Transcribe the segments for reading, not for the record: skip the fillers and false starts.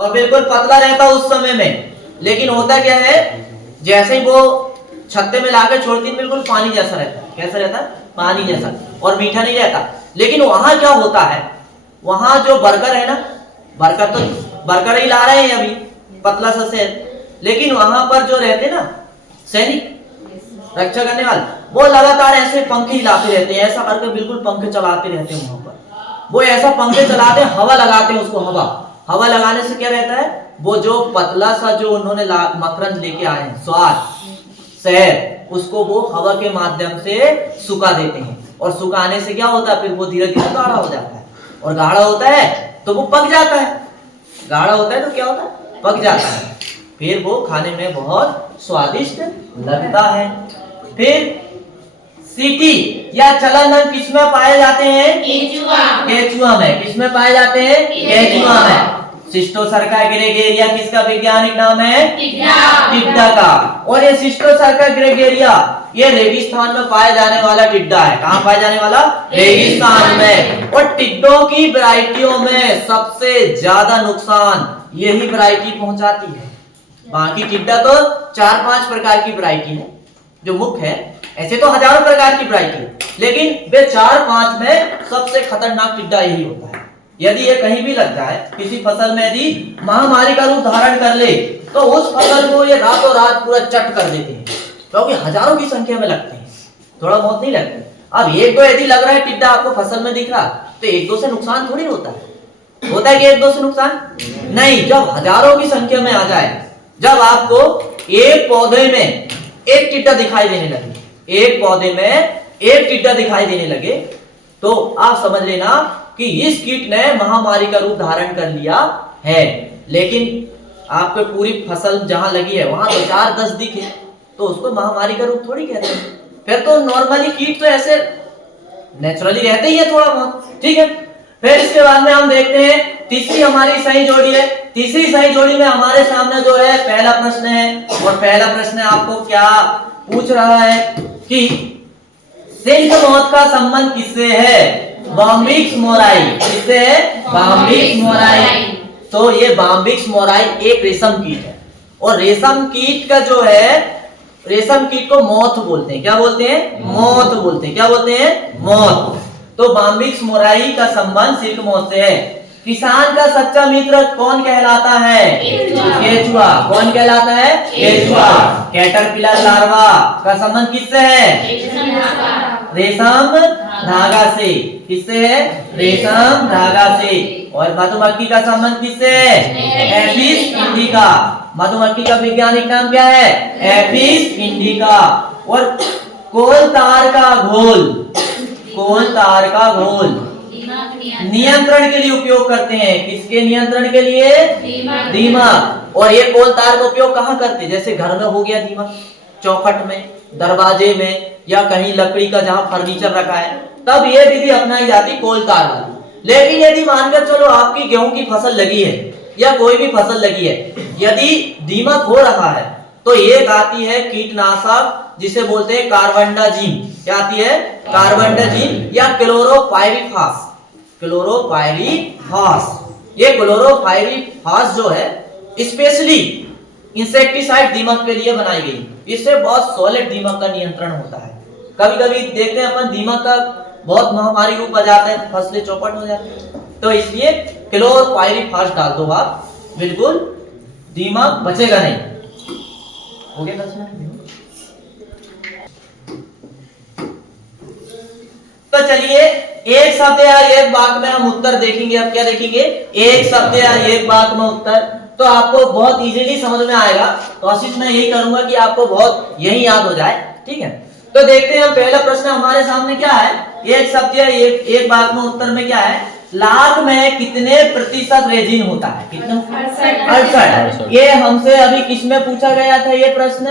और बिल्कुल पतला रहता उस समय में। लेकिन होता क्या है, जैसे ही वो छत्ते में लाकर छोड़ती है बिल्कुल पानी जैसा रहता है। कैसा रहता है? पानी जैसा, और मीठा नहीं रहता। लेकिन वहां क्या होता है, वहां जो वर्कर है ना, वर्कर ही ला रहे हैं अभी पतला सा सेल, लेकिन वहां पर जो रहते ना सैनिक, रक्षा करने वाले, वो लगातार ऐसे पंखे हिलाते रहते हैं, ऐसा करके बिल्कुल पंखे चलाते रहते हैं। वहां पर वो ऐसा पंखे चलाते हैं, हवा लगाते हैं उसको। हवा लगाने से क्या रहता है, वो जो पतला सा जो उन्होंने मकरंद लेके आए हैं, स्वाद शहद, उसको वो हवा के माध्यम से सुखा देते हैं। और सुखाने से क्या होता है, फिर वो धीरे धीरे गाढ़ा हो जाता है। और गाढ़ा होता है तो वो पक जाता है। गाढ़ा होता है तो क्या होता है, पक जाता है। फिर वो खाने में बहुत स्वादिष्ट लगता है। फिर सीटी या चलन किसमें पाए जाते हैं? केचुआ में। किसमें पाए जाते हैं? केचुआ में। सिस्टोसर्का ग्रेगेरिया किसका वैज्ञानिक नाम है? टिड्डा का। और ये सिस्टोसर्का ग्रेगेरिया ये रेगिस्तान में पाया जाने वाला टिड्डा है। कहाँ पाया जाने वाला? रेगिस्तान में। और टिड्डों की वैरायटियों में सबसे ज्यादा नुकसान यही वैरायटी पहुंचाती है। बाकी टिड्डा तो 4-5 प्रकार की वैरायटी है जो मुख्य है, ऐसे तो हजारों प्रकार की वैरायटी है, लेकिन वे 4-5 में सबसे खतरनाक टिड्डा यही होता है। यदि ये कहीं भी लग जाए, किसी फसल में यदि महामारी का रूप धारण कर ले, तो उस फसल को ये रातों रात पूरा चट कर देते हैं, क्योंकि हजारों की संख्या में लगते हैं, थोड़ा बहुत नहीं लगते। अब एक दो यदि लग रहा है टिड्डा आपको फसल में दिख रहा, तो एक दो से नुकसान थोड़ी होता है। होता है कि एक दो से नुकसान नहीं, जब हजारों की संख्या में आ जाए, जब आपको एक पौधे में एक टिड्डा दिखाई देने लगे, एक पौधे में एक टिड्डा दिखाई देने लगे, तो आप समझ लेना कि इस कीट ने महामारी का रूप धारण कर लिया है। लेकिन आपके पूरी फसल जहां लगी है वहां तो 4-10 दिखे, तो उसको महामारी का रूप थोड़ी कहते हैं। फिर तो नॉर्मली कीट तो ऐसे नेचुरली रहते ही है थोड़ा बहुत, ठीक है। फिर इसके बाद में हम देखते हैं तीसरी हमारी सही जोड़ी है। तीसरी सही जोड़ी में हमारे सामने जो है पहला प्रश्न है, और पहला प्रश्न आपको क्या पूछ रहा है कि सिल्क मोथ का संबंध किससे है? Bombyx mori. किससे है? Bombyx mori. तो ये बॉम्बिक्स मोराई एक रेशम कीट है, और रेशम कीट का जो है, रेशम कीट को मोथ बोलते हैं। क्या बोलते हैं? मोथ बोलते हैं। क्या बोलते हैं? मोथ। तो बॉम्बिक्स मोराई का संबंध सिल्क मोथ से है। किसान का सच्चा मित्र कौन कहलाता है? केचुआ। कौन कहलाता है? केचुआ। कैटरपिलर लार्वा का संबंध किससे है? रेशम धागा से। किससे है? रेशम धागा से। और मधुमक्खी का संबंध किससे है? Apis indica. मधुमक्खी का वैज्ञानिक नाम क्या है? Apis indica. और कोलतार का घोल, कोलतार का घोल नियंत्रण के लिए उपयोग करते हैं। किसके नियंत्रण के लिए? दीमक। और ये कोलतार का उपयोग कहाँ करते हैं? जैसे घर में हो गया दीमक, चौखट में, दरवाजे में, या कहीं लकड़ी का जहां फर्नीचर रखा है, तब ये विधि अपनाई जाती कोलतार वाली। लेकिन यदि मानकर चलो आपकी गेहूं की फसल लगी है या कोई भी फसल लगी है, यदि दीमक हो रहा है, तो एक आती है कीटनाशक जिसे बोलते हैं कार्बेंडाजिम। क्या आती है? कार्बेंडाजिम या क्लोरोपाइरीफास। क्लोरोपाइरीफास। ये क्लोरोपाइरीफास जो है स्पेशली इंसेक्टिसाइड दीमक के लिए बनाई गई। इससे बहुत सॉलिड दीमक का नियंत्रण होता है। कभी कभी देखते हैं अपन दीमक का बहुत महामारी रूप आ जाता है, फसलें चौपट हो जाती है, तो इसलिए क्लोरोपाइरीफास डाल दो आप, बिल्कुल दीमक बचेगा नहीं। हो गया 10 मिनट। तो चलिए एक शब्द या एक वाक्य में हम उत्तर देखेंगे। अब क्या देखेंगे? एक शब्द या एक वाक्य में उत्तर। तो आपको बहुत इजीली समझ में आएगा। कोशिश मैं यही करूंगा कि आपको बहुत यही याद हो जाए, ठीक है। तो देखते हैं हम पहला प्रश्न हमारे सामने क्या है। एक शब्द या एक वाक्य में उत्तर में क्या है? लाख में कितने प्रतिशत रेजिन होता है? कितना? 68। ये हमसे अभी किसमें पूछा गया था ये प्रश्न?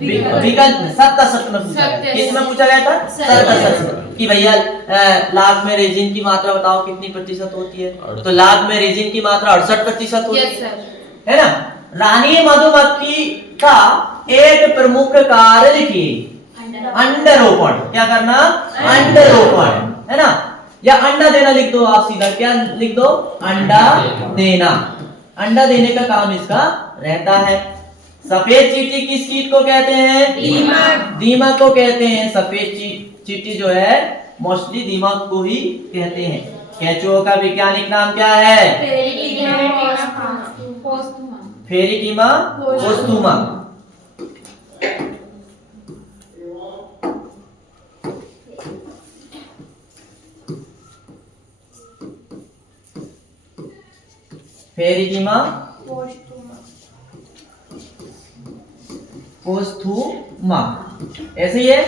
विकल्प में, 77 में पूछा गया। किसमें पूछा गया था? 77 कि भैया लाख में रेजिन की मात्रा बताओ कितनी प्रतिशत होती है? तो लाख में रेजिन की मात्रा 68% होती है ना। रानी मधुमक्खी का एक प्रमुख कार्य लिखिए। अंडरोपण। क्या करना? अंडरोपण, है ना। या अंडा देना लिख दो आप सीधा। क्या लिख दो? अंडा देना। अंडा देने का काम इसका रहता है। सफेद चींटी किस कीट को कहते हैं? दीमक। दीमक को कहते हैं। सफेद चींटी जो है मोस्टली दीमक को ही कहते हैं। केंचुओं का वैज्ञानिक नाम क्या है? फेरिटिमा पोस्टुमा। फेरिटिमा पोस्थुमा, ऐसे ही है।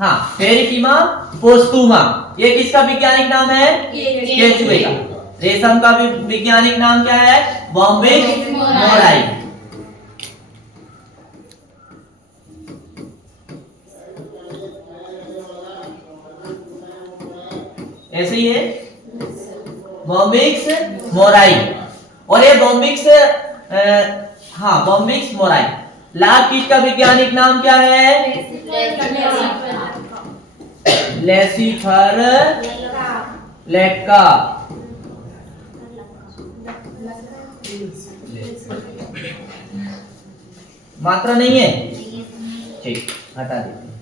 हाँ, फेरिटिमा पोस्थुमा ये किसका वैज्ञानिक नाम है? केंचुए का। रेशम का भी वैज्ञानिक नाम क्या है? Bombyx mori. ऐसे ही है, बॉम्बिक्स मोराई। और ये बॉम्बिक्स हाँ बॉम्बिक्स मोराई। लाख कीट का वैज्ञानिक नाम क्या है? लेसिफर लेक्का। मात्रा नहीं है, ठीक, हटा देते हैं।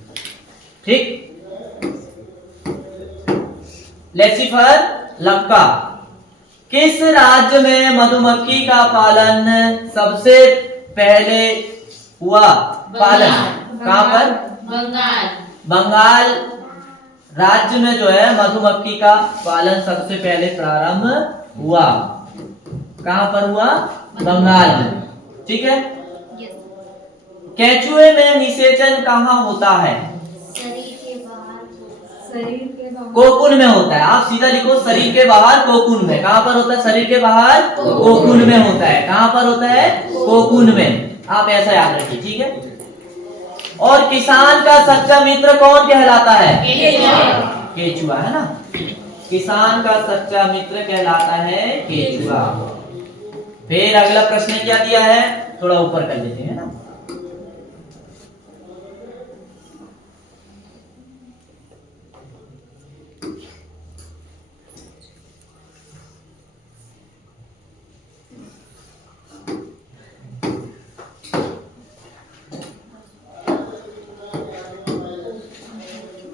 ठीक, लेसिफर लक्का। किस राज्य में मधुमक्खी का पालन सबसे पहले हुआ? पालन कहां पर? बंगाल। बंगाल राज्य में जो है मधुमक्खी का पालन सबसे पहले प्रारंभ हुआ। कहां पर हुआ? बंगाल में। ठीक है। केंचुए में निषेचन कहां होता है? कोकुन में होता है। आप सीधा लिखो शरीर के बाहर कोकुन में। कहां पर होता है? शरीर के बाहर कोकुन में होता है। कहां पर होता है? कोकुन में। आप ऐसा याद रखिए, ठीक है। और किसान का सच्चा मित्र कौन कहलाता है? केंचुआ, है ना। किसान का सच्चा मित्र कहलाता है केंचुआ। फिर अगला प्रश्न क्या दिया है, थोड़ा ऊपर कर लेते हैं ना।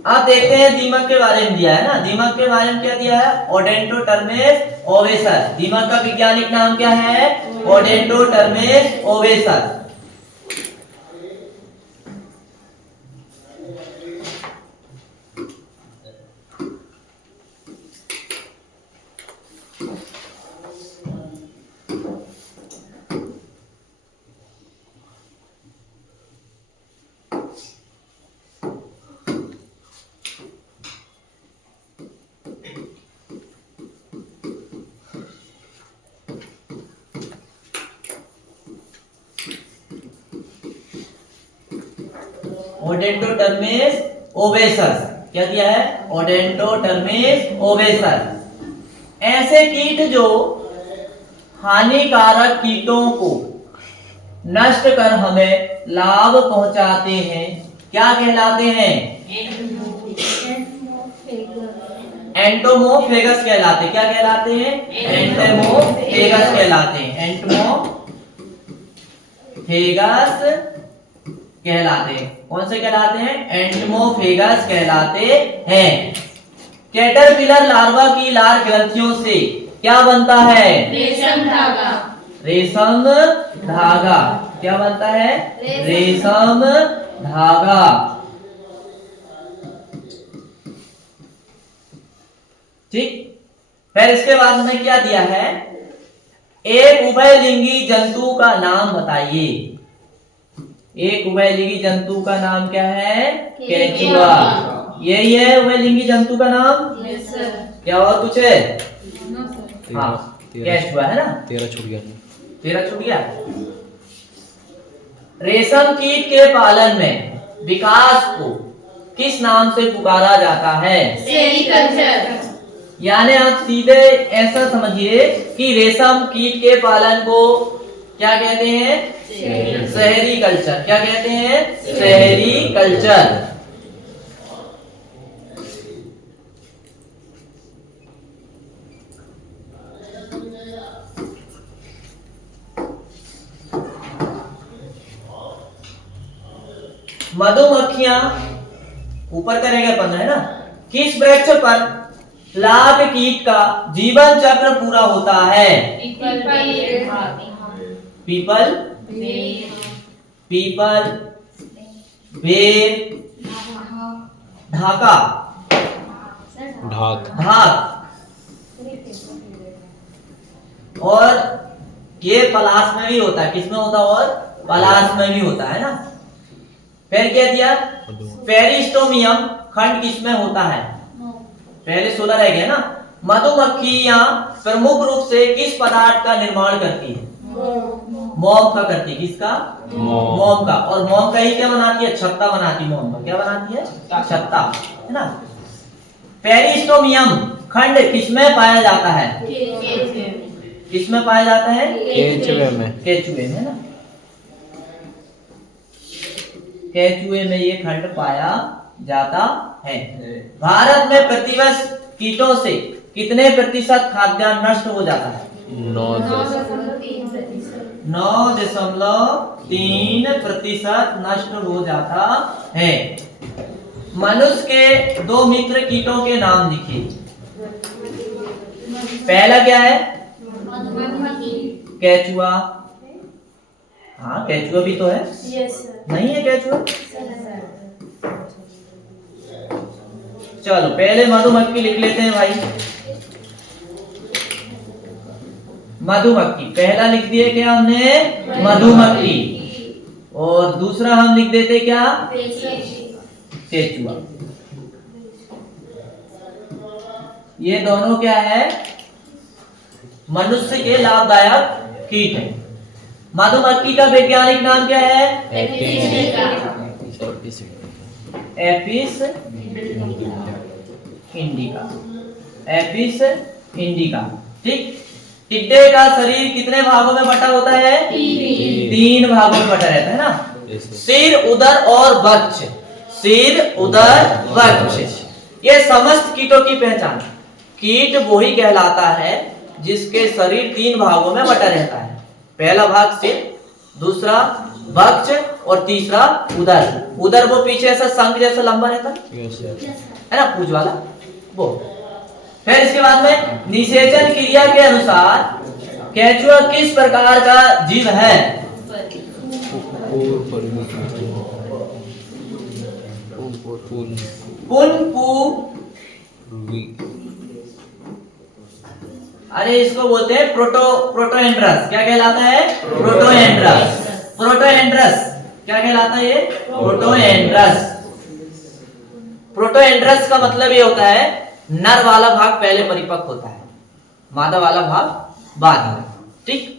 आप देखते हैं दीमक के बारे में दिया है ना। दीमक के बारे में क्या दिया है? ओडेंटोटर्मेस ओवेसर। दीमक का वैज्ञानिक नाम क्या है? ओडेंटोटर्मेस ओवेसर। ओडेंटोटर्मेस ओवेसस। क्या दिया है? ओडेंटोटर्मेस ओवेसस। ऐसे कीट जो हानिकारक कीटों को नष्ट कर हमें लाभ पहुंचाते हैं क्या कहलाते हैं? एंटोमोफेगस कहलाते। क्या कहलाते हैं? एंटोमोफेगस कहलाते हैं। एंटोमोफेगस कहलाते हैं। कौन से कहलाते हैं? एंटोमोफेगस कहलाते हैं। कैटरपिलर लार्वा की लार ग्रंथियों से क्या बनता है? रेशम धागा। रेशम धागा। क्या बनता है? रेशम धागा। ठीक। फिर इसके बाद में क्या दिया है? एक उभयलिंगी जंतु का नाम बताइए। एक उभयलिंगी जंतु का नाम क्या है? केंचुआ। यही है उभयलिंगी जंतु का नाम? Yes sir. क्या और कुछ है? No sir. हाँ, केंचुआ है ना। 13 छूट गया। 13 छूट गया। रेशम कीट के पालन में विकास को किस नाम से पुकारा जाता है? सेरीकल्चर। यानी आप सीधे ऐसा समझिए कि रेशम कीट के पालन को क्या कहते हैं? शहरी कल्चर। क्या कहते हैं? शहरी कल्चर। मधुमक्खियां ऊपर करेंगे अपन है ना, किस वृक्ष पर लाख कीट का जीवन चक्र पूरा होता है? पीपल पीपल, पीपल, बेर, ढाका, ढाक ढाक, और ये पलाश में भी होता है। किसमें होता है? और पलाश में भी होता है ना। फिर क्या दिया? पेरिस्टोमियम खंड किसमें होता है? पहले 16 रह गया ना। मधुमक्खियां प्रमुख रूप से किस पदार्थ का निर्माण करती है? मोम का करती है। किसका? मोम का। और मोम का ही क्या बनाती है? छत्ता बनाती है। मोम का क्या बनाती है? छत्ता, है ना। पेरिस्टोमियम खंड किसमें पाया जाता है? किसमें पाया जाता है? केंचुए में। केंचुए में ना। केंचुए में ये खंड पाया जाता है। भारत में प्रतिवर्ष कीटों से कितने प्रतिशत खाद्यान्न नष्ट हो जाता है? 9.3% नष्ट हो जाता है। मनुष्य के 2 मित्र कीटों के नाम लिखिए। पहला क्या है? केंचुआ। हाँ, केंचुआ भी तो है। नहीं है केंचुआ? चलो पहले मधुमक्खी लिख लेते हैं भाई। मधुमक्खी पहला लिख दिए क्या हमने? मधुमक्खी। और दूसरा हम लिख देते क्या? केंचुआ। ये दोनों क्या है? मनुष्य के लाभदायक कीट है। मधुमक्खी का वैज्ञानिक नाम क्या है? Apis indica. Apis indica. ठीक। टिड्डे का शरीर कितने भागों में बटा होता है? 3 भागों में बटा रहता है ना। सिर, उदर और वक्ष। सिर, उदर, वक्ष। ये समस्त कीटों की पहचान। कीट वही कहलाता है जिसके शरीर 3 भागों में बटा रहता है। पहला भाग सिर, दूसरा वक्ष और तीसरा उदर। उदर वो पीछे ऐसा शंख जैसा लंबा रहता है ना, पूंछ वाला वो। फिर इसके बाद में निषेचन क्रिया के अनुसार केंचुआ किस प्रकार का जीव है? अरे इसको बोलते हैं प्रोटोएंड्रस। क्या कहलाता है? प्रोटोएंड्रस। प्रोटोएंड्रस क्या कहलाता है? ये प्रोटोएंड्रस। प्रोटोएंड्रस का मतलब ये होता है नर वाला भाग पहले परिपक्व होता है, मादा वाला भाग बाद में। ठीक।